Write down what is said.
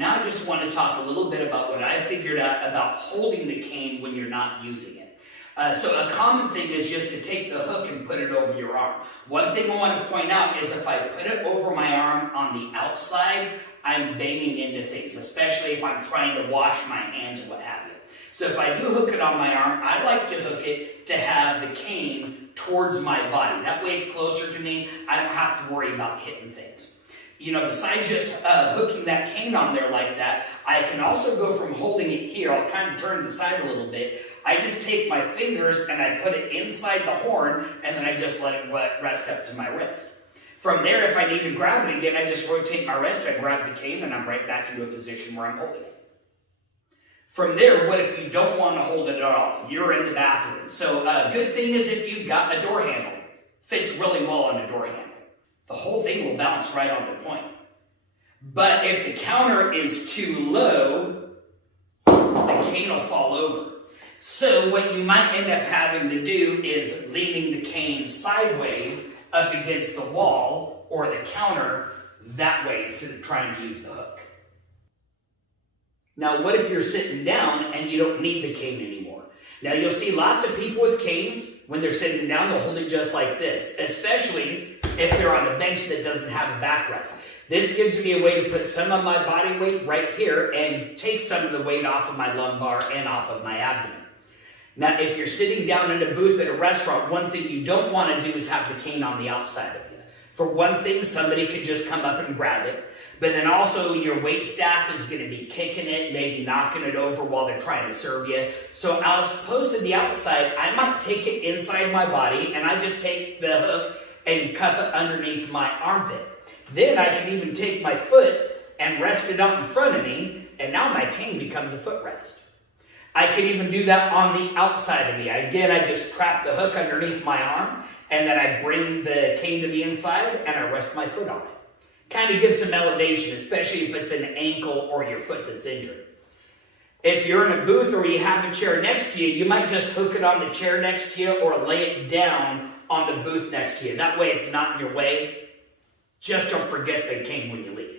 Now I just want to talk a little bit about what I figured out about holding the cane when you're not using it. So a common thing is just to take the hook and put it over your arm. One thing I want to point out is if I put it over my arm on the outside, I'm banging into things, especially if I'm trying to wash my hands and what have you. So if I do hook it on my arm, I like to hook it to have the cane towards my body. That way it's closer to me. I don't have to worry about hitting things. You know, besides just hooking that cane on there like that, I can also go from holding it here. I'll kind of turn the side a little bit. I just take my fingers and I put it inside the horn, and then I just let it rest up to my wrist. From there, if I need to grab it again, I just rotate my wrist, I grab the cane, and I'm right back into a position where I'm holding it. From there, what if you don't want to hold it at all? You're in the bathroom. So a good thing is if you've got a door handle. Fits really well on a door handle. The whole thing will bounce right on the point. But if the counter is too low, the cane will fall over. So what you might end up having to do is leaning the cane sideways up against the wall or the counter that way instead of trying to use the hook. Now, what if you're sitting down and you don't need the cane anymore? Now, you'll see lots of people with canes, when they're sitting down, they'll hold it just like this, especially if they're on a bench that doesn't have a backrest. This gives me a way to put some of my body weight right here and take some of the weight off of my lumbar and off of my abdomen. Now, if you're sitting down in a booth at a restaurant, one thing you don't want to do is have the cane on the outside of you. For one thing, somebody could just come up and grab it. But then also your wait staff is going to be kicking it, maybe knocking it over while they're trying to serve you. So as opposed to the outside, I might take it inside my body and I just take the hook and cup it underneath my armpit. Then I can even take my foot and rest it up in front of me, and now my cane becomes a footrest. I can even do that on the outside of me. Again, I just trap the hook underneath my arm, and then I bring the cane to the inside and I rest my foot on it. Kind of gives some elevation, especially if it's an ankle or your foot that's injured. If you're in a booth or you have a chair next to you, you might just hook it on the chair next to you or lay it down on the booth next to you. That way it's not in your way. Just don't forget the cane when you leave.